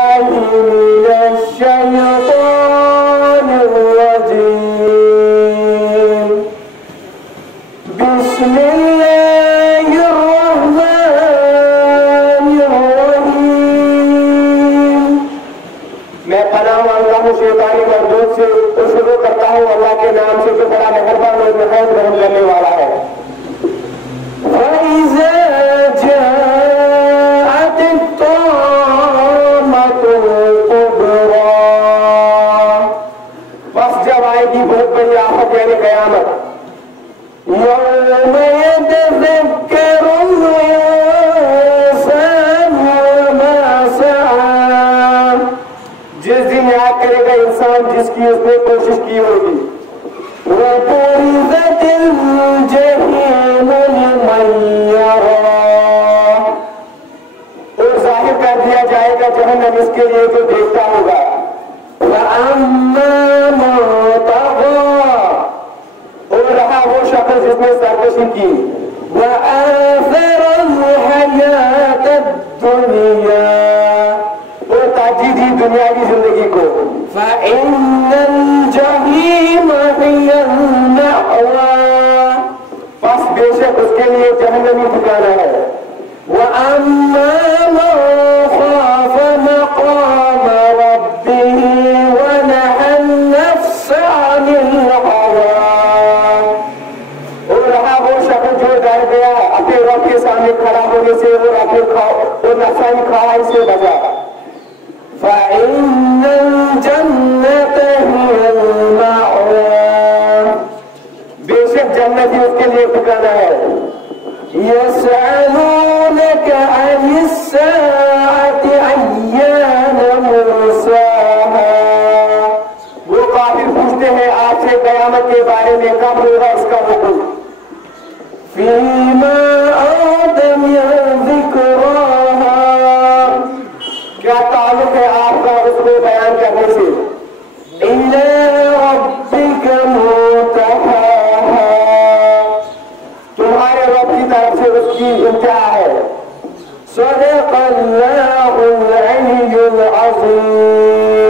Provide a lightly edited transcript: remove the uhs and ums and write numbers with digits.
بالله من الشيطان الرجيم. بسم الله الرحمن الرحيم. मैं पनाह मांगता हूँ शैतानी मरदूद से तो शुरू करता हूँ अल्लाह के नाम से जो बड़ा मेहरबान और रहम करने वाला है। बस जब आएगी बहुत बड़ी आफत यानी कयामत, जिस दिन याद करेगा इंसान जिसकी उसने कोशिश की होगी। और जाहिर कर दिया जाएगा जहन्नम इसके लिए जो देखता होगा। और रहा वो शख्स जिसने सरकशी की। और ताजी दी दुनियावी जिंदगी को। बस बेशक उसके लिए जहन्नमी ठिकाना है। के सामने खड़ा होने से और अपने और नफसानी ख्वाहिश से बचा। बेशक जन्नत ही उसके लिए ठिकाना है। यसअलूनका अनिस्साअति अय्यान मुर्साहा, वो काफिर पूछते हैं आपसे कयामत के बारे में कब होगा इसका हुक्म। फीमा क्या ताल्लुक है आपका उसको बयान करने से। तुम्हारे रब की तरफ से उसकी इंतहा है। सदक़ल्लाहुल अलीयुल अज़ीम।